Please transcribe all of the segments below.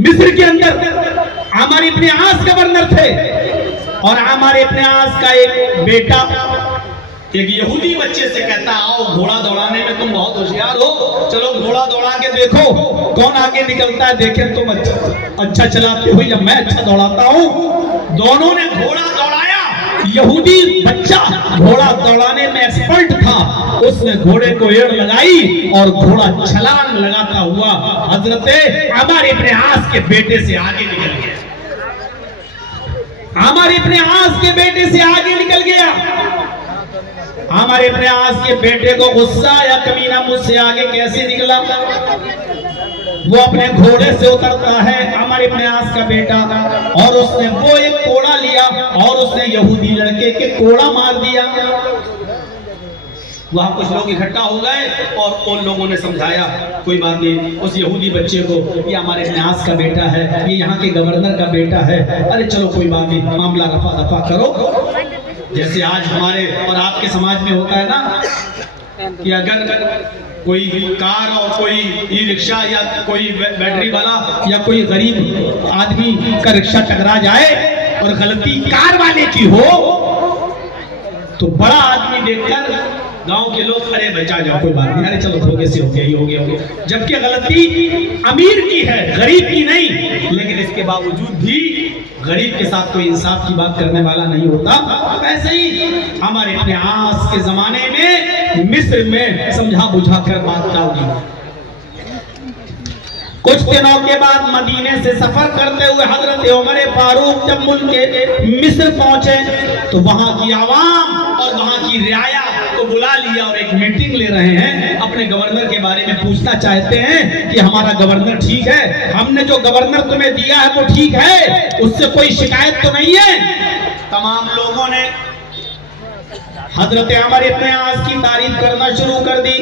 मिस्र के अंदर आमर इब्न आस गवर्नर थे और आमर इब्न आस का एक बेटा एक यहूदी बच्चे से कहता, आओ घोड़ा दौड़ाने में तुम बहुत होशियार हो, चलो घोड़ा दौड़ा के देखो कौन आगे निकलता है, देखें तुम अच्छा चलाते हो या मैं अच्छा दौड़ाता हूँ। दोनों ने घोड़ा दौड़ाया। यहूदी बच्चा घोड़ा दौड़ाने में एक्सपर्ट था, उसने घोड़े को एड़ लगाई और घोड़ा छलांग लगाता हुआ हजरत आमर इब्न आस के बेटे से आगे निकल गया। आमर इब्न आस के बेटे से आगे निकल गया। आमर इब्न आस के बेटे को गुस्सा आया, कमीना मुझसे आगे कैसे निकला। वो अपने घोड़े से उतरता है आमर इब्न आस का बेटा, और उसने वो एक कोड़ा लिया और उसने यहूदी लड़के के कोड़ा मार दिया। वहां कुछ लोग इकट्ठा हो गए और उन लोगों ने समझाया, कोई बात नहीं, उस यहूदी बच्चे को, ये हमारे इब्न आस का बेटा है, ये यहाँ के गवर्नर का बेटा है, अरे चलो कोई बात नहीं, मामला रफा दफा करो। जैसे आज हमारे और आपके समाज में होता है ना कि अगर कोई कार और कोई ई रिक्शा या कोई बैटरी वाला या कोई गरीब आदमी का रिक्शा टकरा जाए और गलती कार वाले की हो, तो बड़ा आदमी देखकर गांव के लोग, अरे बचा जाओ कोई बात नहीं, अरे चलो धोखे से हो गया, ये हो गया। जबकि गलती अमीर की है, गरीब की नहीं। लेकिन इसके बावजूद भी गरीब के साथ कोई इंसाफ की बात करने वाला नहीं होता। वैसे ही हमारे इब्न आस के जमाने में मिस्र में समझा बुझा कर बात टाल दी। कुछ दिनों के बाद मदीने से सफर करते हुए हजरत उमर फारूक जब मुल्क के मिस्र पहुंचे तो वहां की आवाम और वहां की रियाया को बुला लिया और एक मीटिंग ले रहे हैं। अपने गवर्नर के बारे में पूछना चाहते हैं कि हमारा गवर्नर ठीक है, हमने जो गवर्नर तुम्हें दिया है वो ठीक है, उससे कोई शिकायत तो नहीं है। तमाम लोगों ने हजरत आमर इब्न आस की तारीफ करना शुरू कर दी।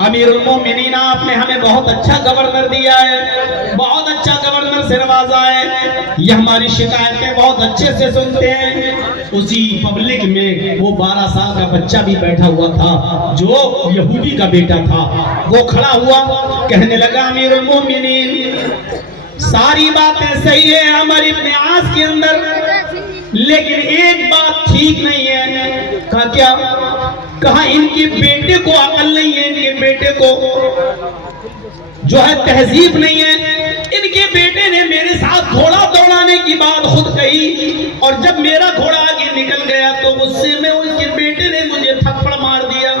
अमीरुल मोमिनीन, आपने हमें बहुत अच्छा गवर्नर दिया है, बहुत अच्छा गवर्नर से नवाजा है, ये हमारी शिकायतें बहुत अच्छे से सुनते हैं। उसी पब्लिक में वो 12 साल का बच्चा भी बैठा हुआ था जो यहूदी का बेटा था। वो खड़ा हुआ, कहने लगा, अमीरुल मोमिनीन, सारी बातें सही है आमर इब्न आस के अंदर, लेकिन एक बात ठीक नहीं है। कहा क्या? कहा इनके बेटे को अकल नहीं है, इनके बेटे को जो है तहजीब नहीं है। इनके बेटे ने मेरे साथ घोड़ा दौड़ाने की बात खुद कही और जब मेरा घोड़ा आगे निकल गया तो गुस्से में उसके बेटे ने मुझे थप्पड़ मार दिया।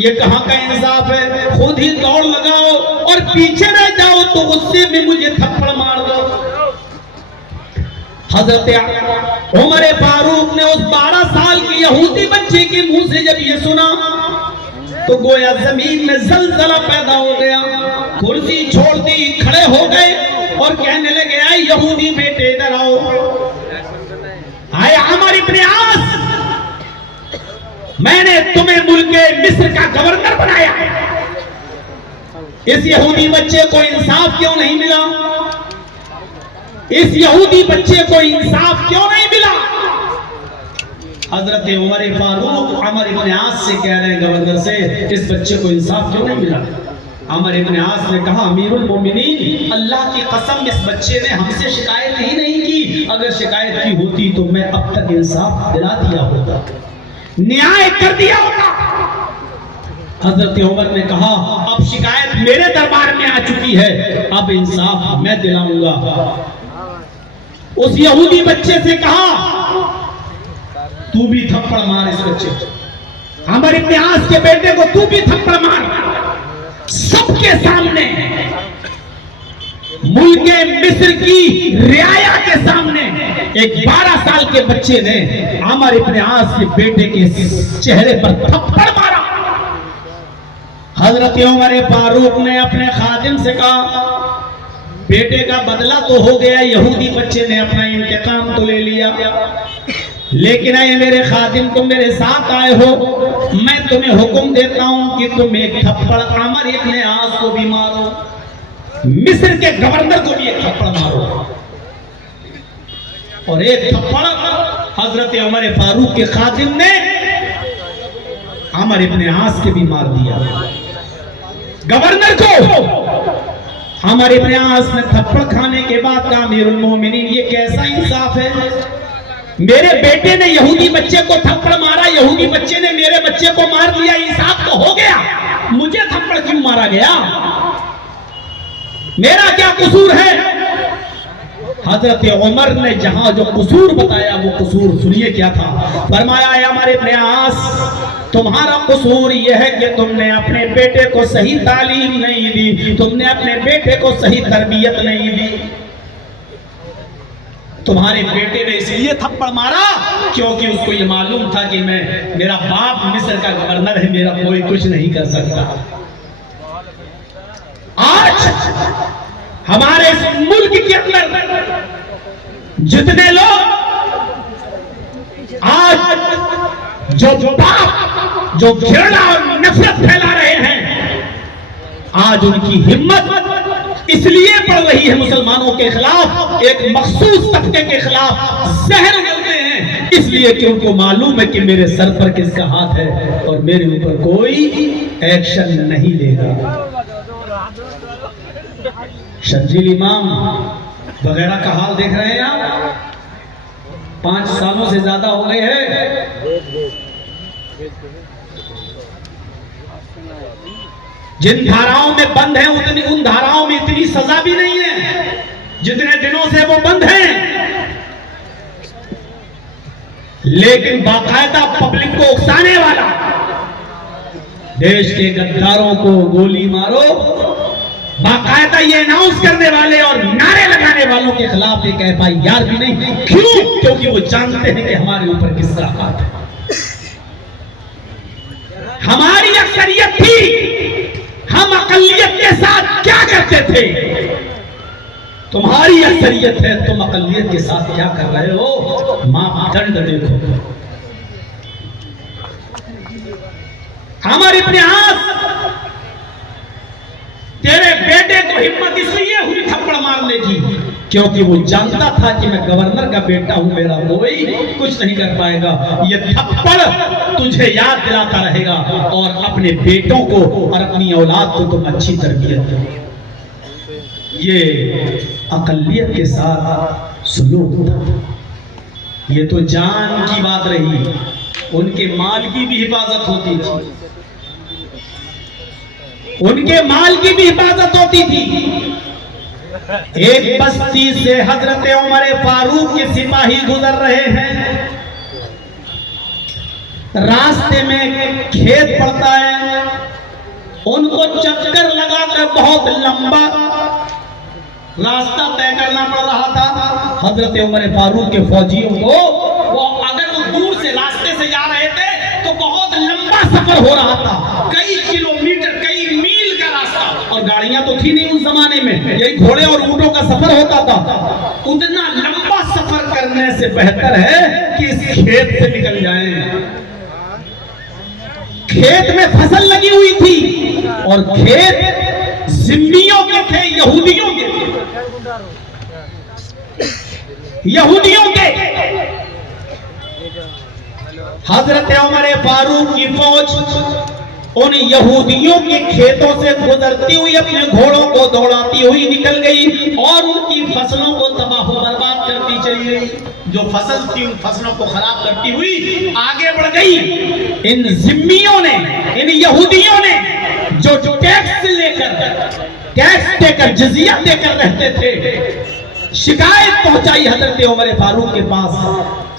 ये कहाँ का इंसाफ है? खुद ही दौड़ लगाओ और पीछे रह जाओ तो गुस्से में मुझे थप्पड़ मार दो। हजरत उमर फारूक ने उस 12 साल के यहूदी बच्चे के मुंह से जब ये सुना तो गोया जमीन में जलजला पैदा हो गया। कुर्सी छोड़ दी, खड़े हो गए और कहने लगे, आए यहूदी बेटे इधर आओ। आए आमर इब्न आस, मैंने तुम्हें मुल्क मिस्र का गवर्नर बनाया, इस यहूदी बच्चे को इंसाफ क्यों नहीं मिला? इस यहूदी बच्चे को इंसाफ क्यों नहीं मिला? हजरत उमर फारूक आमर इब्न आस से कह रहे हैं, गवर्नर से, इस बच्चे को इंसाफ क्यों नहीं मिला? आमर इब्न आस ने कहा, अमीरुल मोमिनीन, अल्लाह की कसम, इस बच्चे ने हमसे शिकायत ही नहीं की, अगर शिकायत की होती तो मैं अब तक इंसाफ दिला दिया होता, न्याय कर दिया होता। हजरत उमर ने कहा, अब शिकायत मेरे दरबार में आ चुकी है, अब इंसाफ मैं दिलाऊंगा। उस यहूदी बच्चे से कहा, तू भी थप्पड़ मार इस बच्चे को, आमर इब्न आस के बेटे को तू भी थप्पड़ मार। सबके सामने, मुल्क मिस्र की रियाया के सामने एक 12 साल के बच्चे ने आमर इब्न आस के बेटे के चेहरे पर थप्पड़ मारा। हजरत उमर फारूक ने अपने खादिम से कहा, बेटे का बदला तो हो गया, यहूदी बच्चे ने अपना इंतकाम तो ले लिया, लेकिन आए मेरे खादिम, तुम मेरे साथ आए हो, मैं तुम्हें हुक्म देता हूं कि तुम एक थप्पड़ आमर इब्न आस को भी मारो, मिस्र के गवर्नर को भी एक थप्पड़ मारो। और एक थप्पड़ हजरत उमर फारूक के खादिम ने आमर इब्न आस के भी मार दिया। गवर्नर को हमारे प्रयास ने थप्पड़ खाने के बाद कहा अमीरुल मोमिनीन ये कैसा इंसाफ है, मेरे बेटे ने यहूदी बच्चे को थप्पड़ मारा, यहूदी बच्चे ने मेरे बच्चे को मार लिया, इंसाफ तो हो गया, मुझे थप्पड़ क्यों मारा गया, मेरा क्या कसूर है। हजरत उमर ने जहां जो कसूर बताया वो कसूर सुनिए क्या था। फरमाया है हमारे प्रयास तुम्हारा कसूर यह है कि तुमने अपने बेटे को सही तालीम नहीं दी, तुमने अपने बेटे को सही तरबियत नहीं दी। तुम्हारे बेटे ने इसलिए थप्पड़ मारा क्योंकि उसको ये मालूम था कि मेरा बाप मिस्र का गवर्नर है, मेरा कोई कुछ नहीं कर सकता। आज हमारे इस मुल्क के अंदर जितने लोग आज जो बाप जो घृणा और नफरत फैला रहे हैं, आज उनकी हिम्मत इसलिए बढ़ रही है मुसलमानों के खिलाफ, एक मखसूस तबके के खिलाफ जहर उगलते हैं, इसलिए कि उनको मालूम है कि मेरे सर पर किसका हाथ है और मेरे ऊपर कोई एक्शन नहीं लेगा। शर्जील इमाम वगैरह का हाल देख रहे हैं आप, 5 सालों से ज्यादा हो गए हैं। जिन धाराओं में बंद है उतनी उन धाराओं में इतनी सजा भी नहीं है जितने दिनों से वो बंद हैं, लेकिन बाकायदा पब्लिक को उकसाने वाला, देश के गद्दारों को गोली मारो, बाकायदा ये अनाउंस करने वाले और नारे लगाने वालों के खिलाफ एक FIR भी नहीं। क्यों? क्योंकि वो जानते हैं कि हमारे ऊपर किसका हाथ है। हमारी अक्सरियत थी, हम अकलियत के साथ क्या करते थे। तुम्हारी अक्सरियत है, तुम अकलियत के साथ क्या कर रहे हो, मापदंड देखो। हमारे प्रयास तेरे बेटे को हिम्मत इसलिए हुई थप्पड़ मारने की क्योंकि वो जानता था कि मैं गवर्नर का बेटा हूं, मेरा कोई कुछ नहीं कर पाएगा। ये थप्पड़ तुझे याद दिलाता रहेगा और अपने बेटों को और अपनी औलाद को तुम अच्छी तरबियत दो। ये अकलियत के साथ सुलूक था। ये तो जान की बात रही, उनके माल की भी हिफाजत होती थी, उनके माल की भी हिफाजत होती थी। एक बस्ती से हजरत उमर फारूक के सिपाही गुजर रहे हैं, रास्ते में खेत पड़ता है, उनको चक्कर लगाकर बहुत लंबा रास्ता तय करना पड़ रहा था। हजरत उमर फारूक के फौजियों को वो अगर वो दूर से रास्ते से जा रहे थे तो बहुत लंबा सफर हो रहा था, कई किलोमीटर कई मील का रास्ता, और गाड़ियां तो थी नहीं उस जमाने में, यही घोड़े और ऊंटों का सफर होता था। उतना लंबा सफर करने से बेहतर है कि इस खेत से निकल जाएं। खेत में फसल लगी हुई थी और खेत जिम्मियों के थे, यहूदियों के थे, यहूदियों के। हजरत उमर फारूक की फौज उन यहूदियों के खेतों से गुजरती हुई अपने घोड़ों को दौड़ाती हुई निकल गई और उनकी फसलों को तबाह बर्बाद करती चली गई। जो फसल थी उन फसलों को खराब करती हुई आगे बढ़ गई। इन जिम्मियों ने, इन यहूदियों ने जो टैक्स देकर जजिया देकर रहते थे, शिकायत पहुंचाई हजरत उमर फारूक के पास।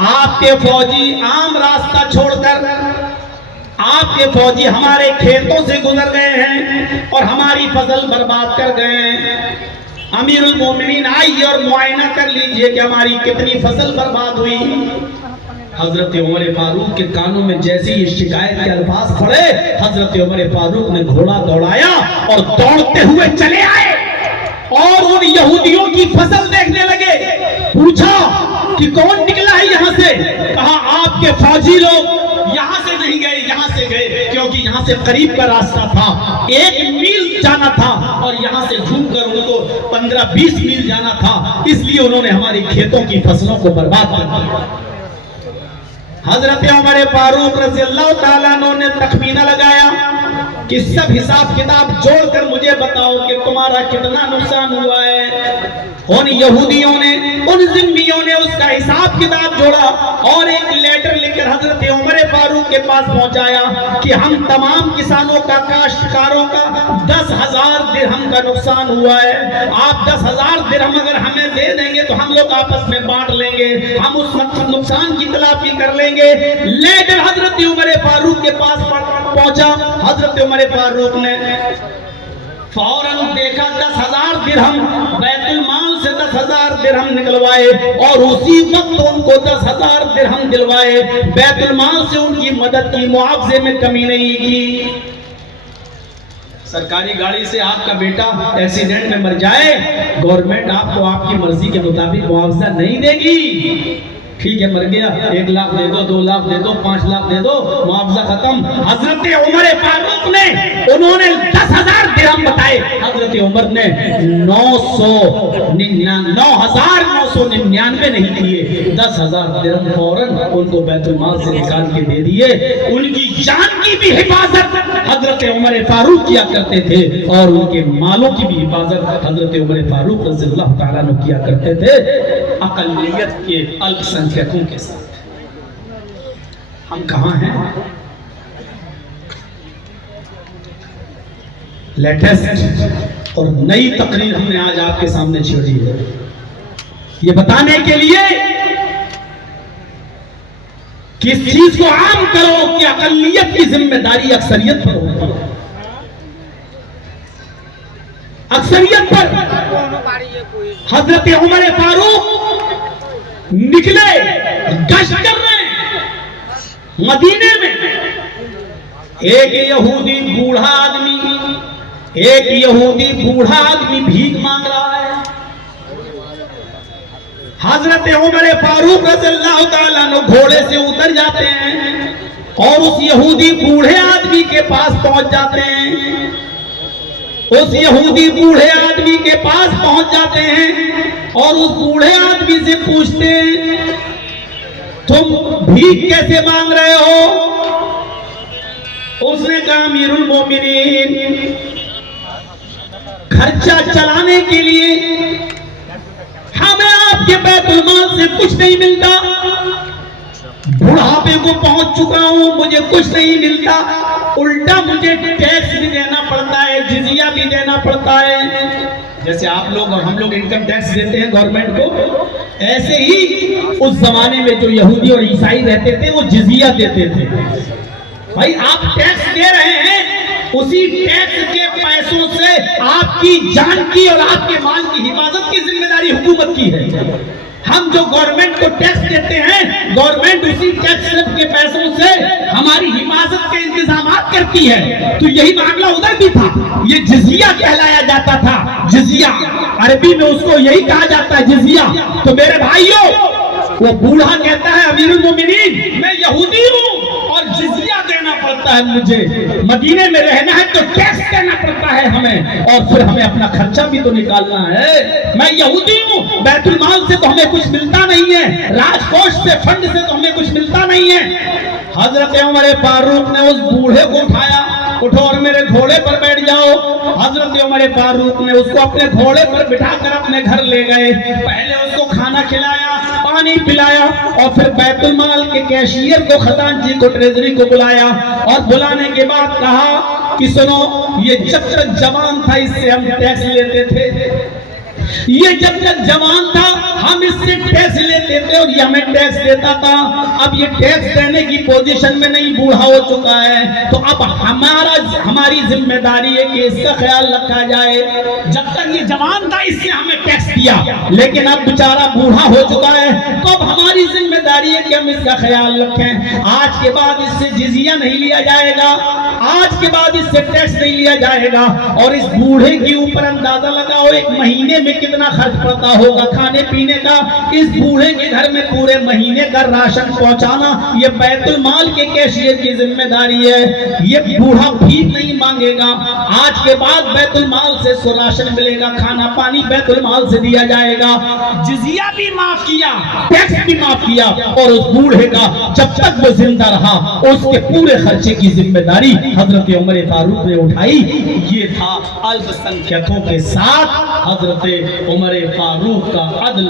आपके फौजी आम रास्ता छोड़कर, आपके फौजी हमारे खेतों से गुजर गए हैं और हमारी फसल बर्बाद कर गए हैं। अमीरुल मोमिनीन आइए और मुआयना कर लीजिए कि हमारी कितनी फसल बर्बाद हुई। हजरत उमर फारूक के कानों में जैसे ही शिकायत के अल्फाज पड़े, हजरत उमर फारूक ने घोड़ा दौड़ाया और दौड़ते हुए चले आए और उन यहूदियों की फसल देखने लगे। पूछा कि कौन निकला है यहाँ से? कहा आपके फौजी लोग यहाँ से नहीं गए, यहाँ से गए क्योंकि यहाँ से करीब का रास्ता था, 1 मील जाना था और यहाँ से झूमकर उनको 15-20 मील जाना था, इसलिए उन्होंने हमारी खेतों की फसलों को बर्बाद कर दिया। हजरत उमर फारूक रज़ियल्लाहु ताला अन्हु ने तखमीना लगाया कि सब हिसाब किताब जोड़कर मुझे बताओ कि तुम्हारा कितना नुकसान हुआ है। उन यहूदियों ने, उन जिम्मियों ने उसका हिसाब किताब जोड़ा और एक लेटर लिखकर हजरत उमर फारूक के पास पहुंचाया कि हम तमाम किसानों का, काश्तकारों का 10,000 दिरहम का नुकसान हुआ है। आप 10,000 दिरहम अगर हमें दे देंगे तो हम लोग आपस में बांट लेंगे, हम उस नुकसान की तलाफी कर लेंगे। लेकर हजरत उमर फारूक के पास पहुंचा। हजरत उमर फारूक ने फौरन देखा 10,000 दिरहम, बैतुल माल से 10,000 दिरहम निकलवाए और उसी वक्त उनको 10,000 दिरहम दिलवाए। बैतुल माल से उनकी मदद की, मुआवजे में कमी नहीं की। सरकारी गाड़ी से आपका बेटा एक्सीडेंट में मर जाए, गवर्नमेंट आपको आपकी मर्जी के मुताबिक मुआवजा नहीं देगी। ठीक है, मर गया, 1 लाख दे दो, 2 लाख दे दो, 5 लाख दे दो, मुआवजा खत्म। हजरत उमर फारूक ने, उन्होंने 10,000 दिरहम बताए, हजरत उमर ने 9,999 नहीं दिए, 10,000 दिरहम फौरन उनको बैतुल माल से निकाल के दे दिए। उनकी जान की भी हिफाजत हजरत उमर फारूक किया करते थे और उनके मालों की भी हिफाजत हजरत उमर फारूक रज़ियल्लाहु तआला अन्हु किया करते थे, अक़लियत के, अल्पसंख्यकों के साथ। हम कहां हैं? लेटेस्ट और नई तकरीर हमने आज आपके सामने छेड़ी है, ये बताने के लिए कि इस चीज को आम करो कि अक़लियत की जिम्मेदारी अक्सरियत पर होती है। अक्सरियत पर हजरत उमर फारूक निकले, गश्त कर रहे हैं मदीने में। एक यहूदी बूढ़ा आदमी भीख मांग रहा है। हजरत उमर फारूक रज़ियल्लाहु तआला अन्हु घोड़े से उतर जाते हैं और उस यहूदी बूढ़े आदमी के पास पहुंच जाते हैं। उस यहूदी बूढ़े आदमी के पास पहुंच जाते हैं और उस बूढ़े आदमी से पूछते हैं, तुम भीख कैसे मांग रहे हो? उसने कहा, अमीरुल मोमिनीन, खर्चा चलाने के लिए हमें आपके बैतुल माल से कुछ नहीं मिलता, बुढ़ापे को पहुंच चुका हूं, मुझे कुछ नहीं मिलता, उल्टा मुझे टैक्स भी देना पड़ता है, जिजिया भी देना पड़ता है। जैसे आप लोग और हम लोग इनकम टैक्स देते हैं गवर्नमेंट को, ऐसे ही उस जमाने में जो यहूदी और ईसाई रहते थे वो जिजिया देते थे। भाई आप टैक्स दे रहे हैं, उसी टैक्स के पैसों से आपकी जान की और आपके माल की हिफाजत की जिम्मेदारी हुकूमत की है। हम जो गवर्नमेंट को टैक्स देते हैं, गवर्नमेंट उसी टैक्स के पैसों से हमारी हिफाजत के इंतजाम करती है। तो यही मामला उधर भी था, ये जिजिया कहलाया जाता था। जिजिया अरबी में उसको यही कहा जाता है, जिजिया। तो मेरे भाइयों, वो बूढ़ा कहता है, अमीरुल मोमिनीन, मैं यहूदी हूँ और जिजिया देना पड़ता है, मुझे मदीने में रहना है तो टैक्स देना पड़ता है हमें, और फिर हमें अपना खर्चा भी तो निकालना है। मैं यहूदी हूँ, बैतुल माल से तो हमें कुछ मिलता नहीं है, राजकोष से, फंड से तो हमें कुछ मिलता नहीं है। हजरत उमर फारूक ने उस बूढ़े को उठाया, उठो और मेरे घोड़े पर बैठ जाओ। हजरत उमर फारूक ने उसको अपने घोड़े पर बिठाकर अपने घर ले गए। पहले उसको खाना खिलाया, पानी पिलाया और फिर बैतुल माल के कैशियर को, खजांची को, ट्रेजरी को बुलाया और बुलाने के बाद कहा कि सुनो, ये जब तक जवान था इससे हम टैक्स लेते थे, ये जब तक जवान था हम इससे टैक्स लेते थे और ये हमें टैक्स देता था। अब ये टैक्स देने की पोजीशन में नहीं, बूढ़ा हो चुका है, तो अब हमारी जिम्मेदारी है कि इसका ख्याल रखा जाए। जब तक ये जवान था इससे हमें टैक्स दिया, लेकिन अब बेचारा बूढ़ा हो चुका है, तो अब हमारी जिम्मेदारी है कि हम इसका ख्याल रखें। आज के बाद इससे जिजिया नहीं लिया जाएगा, आज के बाद इससे टैक्स नहीं लिया जाएगा। और इस बूढ़े के ऊपर अंदाजा लगाओ एक महीने में कितना खर्च पड़ता होगा खाने पीने का। इस बूढ़े के घर में पूरे महीने का राशन पहुंचाना ये बैतुल माल के कैशियर की जिम्मेदारी है। ये बूढ़ा भीख नहीं मांगेगा, आज के बाद बैतुल माल से राशन मिलेगा, खाना पानी बैतुल माल से दिया दिया जाएगा। जिजिया भी माफ किया, टैक्स भी माफ किया, और उस बूढ़े का जब तक वो जिंदा रहा उसके पूरे खर्चे की जिम्मेदारी हजरत उमर फारूक ने उठाई। ये था अल्पसंख्यकों के साथ हजरत उमर फारूक का अदल।